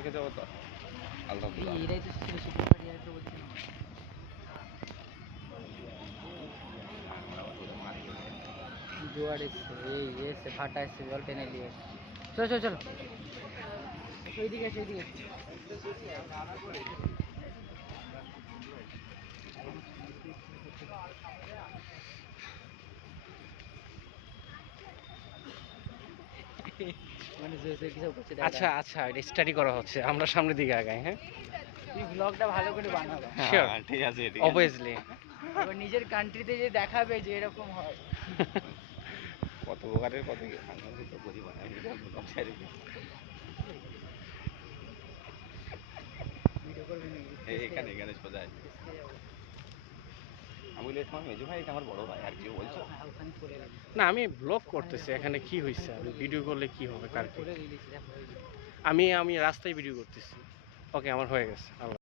কালকে যাবো তো আলহামদুলিল্লাহ এরাই তো ছিল সুপার পারিয়ার তো বলছিল জোয়ার এসছে এই এসছে ফাটা এসছে জল টেনে নিয়ে চলো চলো চলো ওইদিকে আছে আচ্ছা আচ্ছা এটা স্টাডি করা হচ্ছে। আমরা সামনের দিকে আগাই হ্যাঁ? তুই ব্লগটা ভালো করে বানাবে। Sure. হ্যাঁ, ঠিক আছে ঠিক আছে। অবভিয়াসলি এবার নিজের কান্ট্রিতে যে দেখাবে যে এরকম হয়। কত প্রকারের কত কি এই এখানে এখানে সোজা আমি বলি তোমার মেজো ভাই এটা আমার বড় ভাই আর কিছু বলছো হ্যাঁ, ওখানে করে দিলি না আমি ব্লগ করতেছি এখানে কি হয়েছে আমি ভিডিও করলে কি হবে কার। আমি আমি রাস্তায় ভিডিও করতেছি। ওকে আমার হয়ে গেছে